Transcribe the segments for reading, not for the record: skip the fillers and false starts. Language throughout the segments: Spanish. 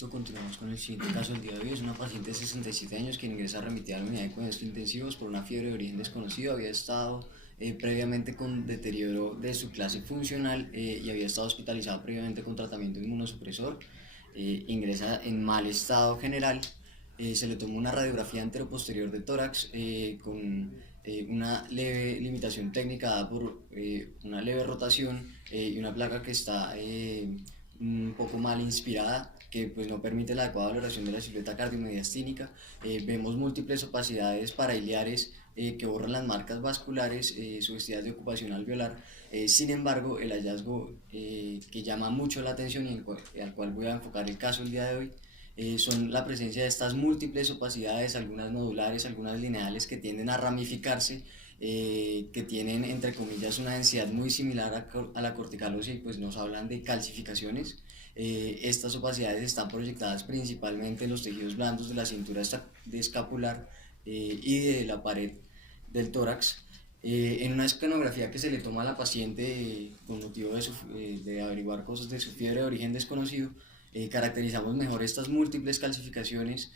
Listo, continuamos con el siguiente caso del día de hoy. Es una paciente de 67 años que ingresa remitida a la unidad de cuidados intensivos por una fiebre de origen desconocido. Había estado previamente con deterioro de su clase funcional y había estado hospitalizado previamente con tratamiento inmunosupresor. Ingresa en mal estado general. Se le tomó una radiografía anteroposterior de tórax con una leve limitación técnica dada por una leve rotación y una placa que está un poco mal inspirada, que pues no permite la adecuada valoración de la silueta cardiomediastínica. Vemos múltiples opacidades parailiares que borran las marcas vasculares sugestidas de ocupación alveolar. Sin embargo, el hallazgo que llama mucho la atención y al cual voy a enfocar el caso el día de hoy son la presencia de estas múltiples opacidades, algunas nodulares, algunas lineales que tienden a ramificarse, que tienen entre comillas una densidad muy similar a la cortical ósea y pues nos hablan de calcificaciones. Estas opacidades están proyectadas principalmente en los tejidos blandos de la cintura escapular y de la pared del tórax. En una escanografía que se le toma a la paciente con motivo de averiguar cosas de su fiebre de origen desconocido, caracterizamos mejor estas múltiples calcificaciones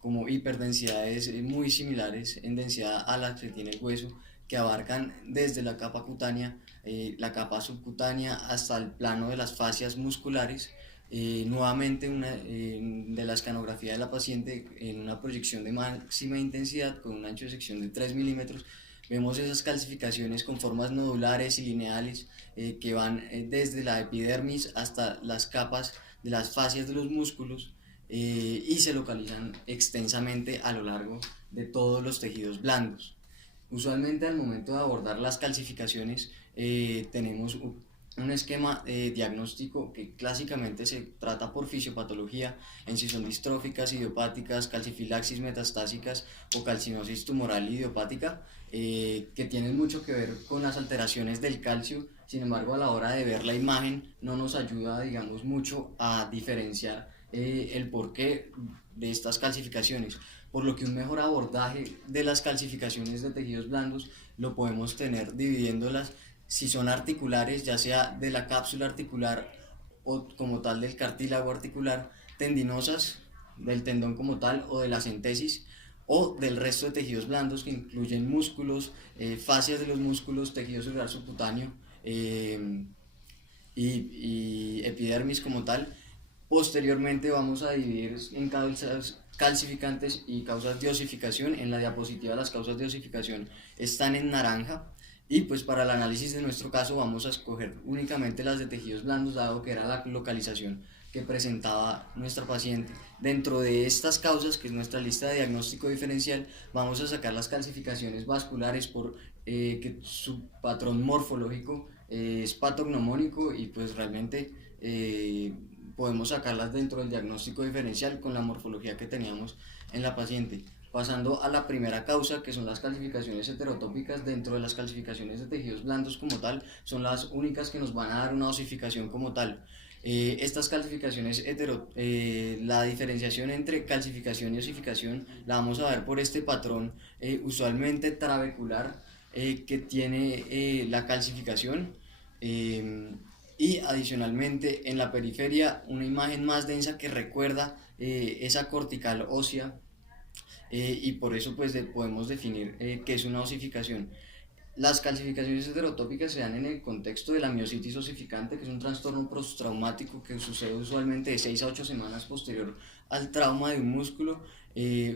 como hiperdensidades muy similares en densidad a las que tiene el hueso, que abarcan desde la capa cutánea, la capa subcutánea hasta el plano de las fascias musculares. Nuevamente de la escanografía de la paciente en una proyección de máxima intensidad con un ancho de sección de 3 milímetros, vemos esas calcificaciones con formas nodulares y lineales que van desde la epidermis hasta las capas de las fascias de los músculos y se localizan extensamente a lo largo de todos los tejidos blandos. Usualmente al momento de abordar las calcificaciones tenemos un esquema diagnóstico que clásicamente se trata por fisiopatología en si son distróficas, idiopáticas, calcifilaxis metastásicas o calcinosis tumoral idiopática, que tienen mucho que ver con las alteraciones del calcio. Sin embargo, a la hora de ver la imagen no nos ayuda, digamos, mucho a diferenciar el porqué de estas calcificaciones, por lo que un mejor abordaje de las calcificaciones de tejidos blandos lo podemos tener dividiéndolas si son articulares, ya sea de la cápsula articular o como tal del cartílago articular, tendinosas del tendón como tal o de la centesis, o del resto de tejidos blandos que incluyen músculos, fascias de los músculos, tejido celular subcutáneo y epidermis como tal. Posteriormente vamos a dividir en causas calcificantes y causas de osificación. En la diapositiva las causas de osificación están en naranja y pues para el análisis de nuestro caso vamos a escoger únicamente las de tejidos blandos, dado que era la localización que presentaba nuestra paciente. Dentro de estas causas, que es nuestra lista de diagnóstico diferencial, vamos a sacar las calcificaciones vasculares por que su patrón morfológico es patognomónico y pues realmente podemos sacarlas dentro del diagnóstico diferencial con la morfología que teníamos en la paciente. Pasando a la primera causa, que son las calcificaciones heterotópicas. Dentro de las calcificaciones de tejidos blandos como tal, son las únicas que nos van a dar una osificación como tal. Estas calcificaciones la diferenciación entre calcificación y osificación la vamos a ver por este patrón usualmente trabecular que tiene la calcificación, y adicionalmente en la periferia una imagen más densa que recuerda esa cortical ósea, y por eso pues podemos definir qué es una osificación. Las calcificaciones heterotópicas se dan en el contexto de la miositis osificante, que es un trastorno postraumático que sucede usualmente de 6 a 8 semanas posterior al trauma de un músculo,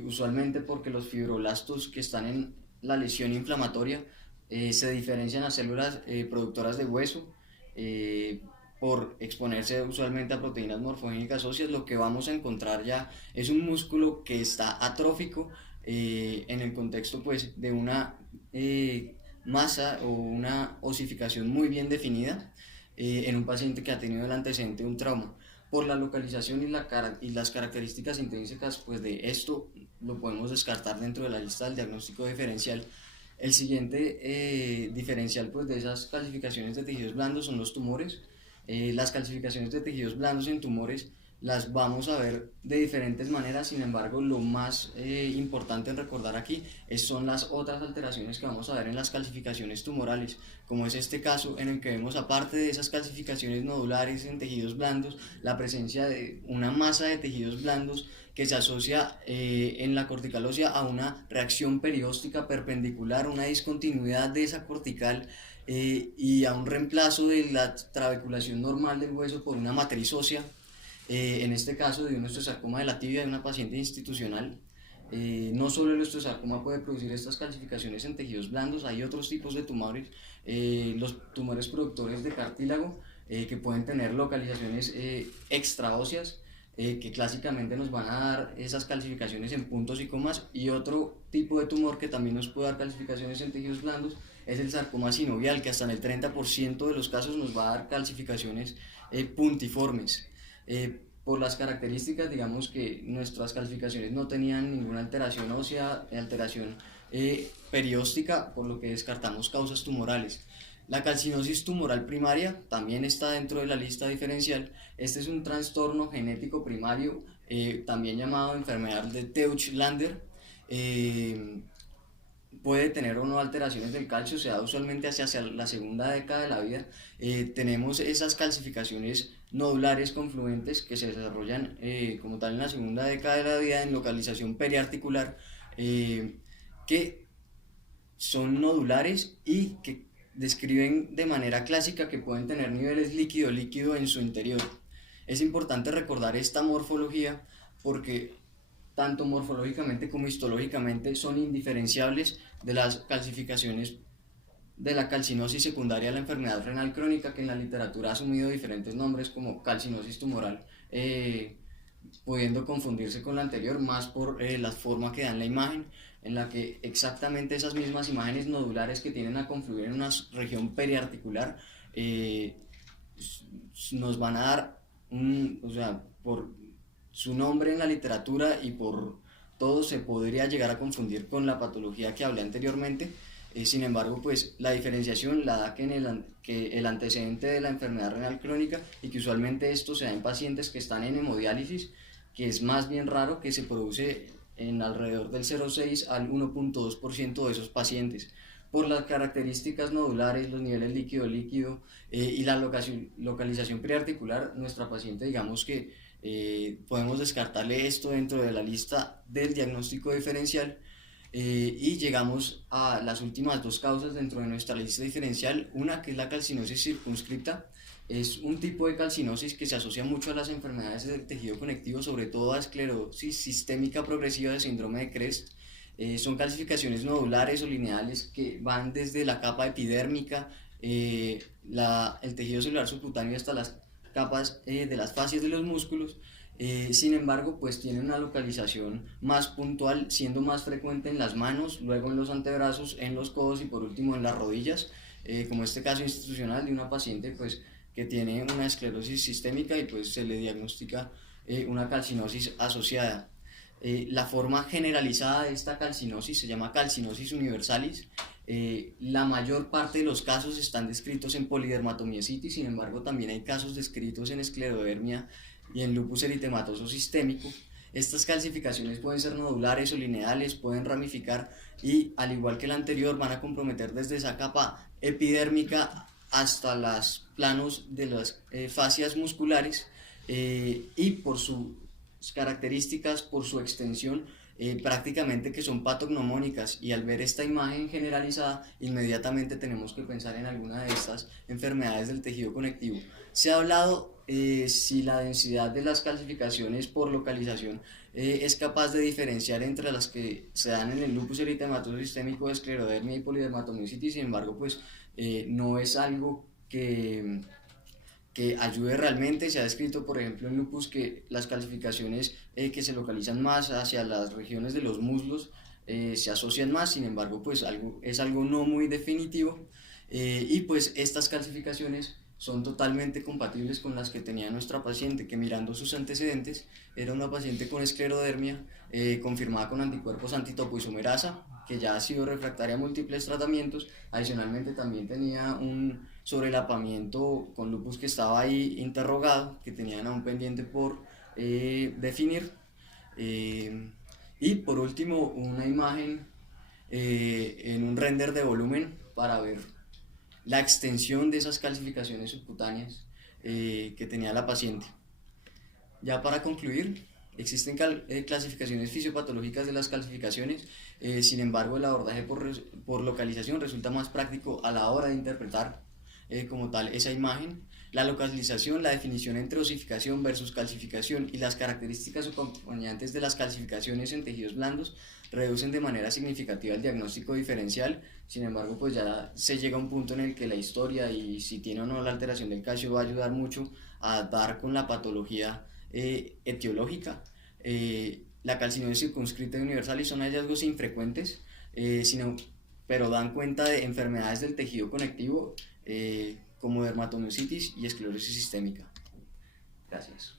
usualmente porque los fibroblastos que están en la lesión inflamatoria se diferencian a células productoras de hueso por exponerse usualmente a proteínas morfogénicas óseas. Lo que vamos a encontrar ya es un músculo que está atrófico en el contexto pues de una masa o una osificación muy bien definida en un paciente que ha tenido el antecedente de un trauma. Por la localización y las características intrínsecas pues de esto lo podemos descartar dentro de la lista del diagnóstico diferencial. El siguiente diferencial pues de esas calcificaciones de tejidos blandos son los tumores. Las calcificaciones de tejidos blandos en tumores las vamos a ver de diferentes maneras. Sin embargo, lo más importante en recordar aquí son las otras alteraciones que vamos a ver en las calcificaciones tumorales, como es este caso en el que vemos, aparte de esas calcificaciones nodulares en tejidos blandos, la presencia de una masa de tejidos blandos que se asocia en la cortical ósea a una reacción perióstica perpendicular, una discontinuidad de esa cortical, y a un reemplazo de la trabeculación normal del hueso por una matriz ósea, en este caso de un osteosarcoma de la tibia de una paciente institucional. No solo el osteosarcoma puede producir estas calcificaciones en tejidos blandos, hay otros tipos de tumores, los tumores productores de cartílago, que pueden tener localizaciones extraóseas, que clásicamente nos van a dar esas calcificaciones en puntos y comas, y otro tipo de tumor que también nos puede dar calcificaciones en tejidos blandos es el sarcoma sinovial, que hasta en el 30% de los casos nos va a dar calcificaciones puntiformes. Por las características, digamos que nuestras calcificaciones no tenían ninguna alteración ósea, alteración perióstica, por lo que descartamos causas tumorales. La calcinosis tumoral primaria también está dentro de la lista diferencial. Este es un trastorno genético primario, también llamado enfermedad de Teuch-Lander. Puede tener o no alteraciones del calcio, se da usualmente hacia la segunda década de la vida. Tenemos esas calcificaciones nodulares confluentes que se desarrollan como tal en la segunda década de la vida en localización periarticular, que son nodulares y que describen de manera clásica que pueden tener niveles líquido-líquido en su interior. Es importante recordar esta morfología porque tanto morfológicamente como histológicamente son indiferenciables de las calcificaciones de la calcinosis secundaria de la enfermedad renal crónica, que en la literatura ha asumido diferentes nombres como calcinosis tumoral, pudiendo confundirse con la anterior más por la forma que da en la imagen, en la que exactamente esas mismas imágenes nodulares que tienden a confluir en una región periarticular nos van a dar o sea, por su nombre en la literatura y por todo se podría llegar a confundir con la patología que hablé anteriormente. Sin embargo, pues la diferenciación la da que el antecedente de la enfermedad renal crónica, y que usualmente esto se da en pacientes que están en hemodiálisis, que es más bien raro, que se produce en alrededor del 0,6 al 1,2% de esos pacientes. Por las características nodulares, los niveles líquido-líquido y la localización periarticular, nuestra paciente, digamos que podemos descartarle esto dentro de la lista del diagnóstico diferencial. Y llegamos a las últimas dos causas dentro de nuestra lista diferencial, una que es la calcinosis circunscripta. Es un tipo de calcinosis que se asocia mucho a las enfermedades del tejido conectivo, sobre todo a esclerosis sistémica progresiva de síndrome de Crest. Son calcificaciones nodulares o lineales que van desde la capa epidérmica, el tejido celular subcutáneo, hasta las capas de las fascias de los músculos. Sin embargo, pues tiene una localización más puntual, siendo más frecuente en las manos, luego en los antebrazos, en los codos y por último en las rodillas, como este caso institucional de una paciente pues que tiene una esclerosis sistémica y pues se le diagnostica una calcinosis asociada. La forma generalizada de esta calcinosis se llama calcinosis universalis. La mayor parte de los casos están descritos en polidermatomiositis, sin embargo también hay casos descritos en esclerodermia y en lupus eritematoso sistémico. Estas calcificaciones pueden ser nodulares o lineales, pueden ramificar y, al igual que la anterior, van a comprometer desde esa capa epidérmica hasta los planos de las fascias musculares, y por sus características, por su extensión, prácticamente que son patognomónicas, y al ver esta imagen generalizada inmediatamente tenemos que pensar en alguna de estas enfermedades del tejido conectivo. Se ha hablado si la densidad de las calcificaciones por localización es capaz de diferenciar entre las que se dan en el lupus eritematoso sistémico, esclerodermia y polidermatomiositis. Sin embargo, pues no es algo que ayude realmente. Se ha descrito, por ejemplo, en lupus que las calcificaciones que se localizan más hacia las regiones de los muslos se asocian más. Sin embargo, pues es algo no muy definitivo, y pues estas calcificaciones son totalmente compatibles con las que tenía nuestra paciente, que mirando sus antecedentes era una paciente con esclerodermia confirmada con anticuerpos antitopoisomerasa, que ya ha sido refractaria a múltiples tratamientos. Adicionalmente también tenía un sobrelapamiento con lupus que estaba ahí interrogado, que tenían aún pendiente por definir. Y por último, una imagen en un render de volumen para ver la extensión de esas calcificaciones subcutáneas que tenía la paciente. Ya para concluir, existen clasificaciones fisiopatológicas de las calcificaciones, sin embargo el abordaje por localización resulta más práctico a la hora de interpretar como tal esa imagen. La localización, la definición entre osificación versus calcificación y las características o acompañantes de las calcificaciones en tejidos blandos reducen de manera significativa el diagnóstico diferencial. Sin embargo, pues ya se llega a un punto en el que la historia y si tiene o no la alteración del calcio va a ayudar mucho a dar con la patología etiológica. La calcinosis circunscrita y universal y son hallazgos infrecuentes, pero dan cuenta de enfermedades del tejido conectivo como dermatomiositis y esclerosis sistémica. Gracias.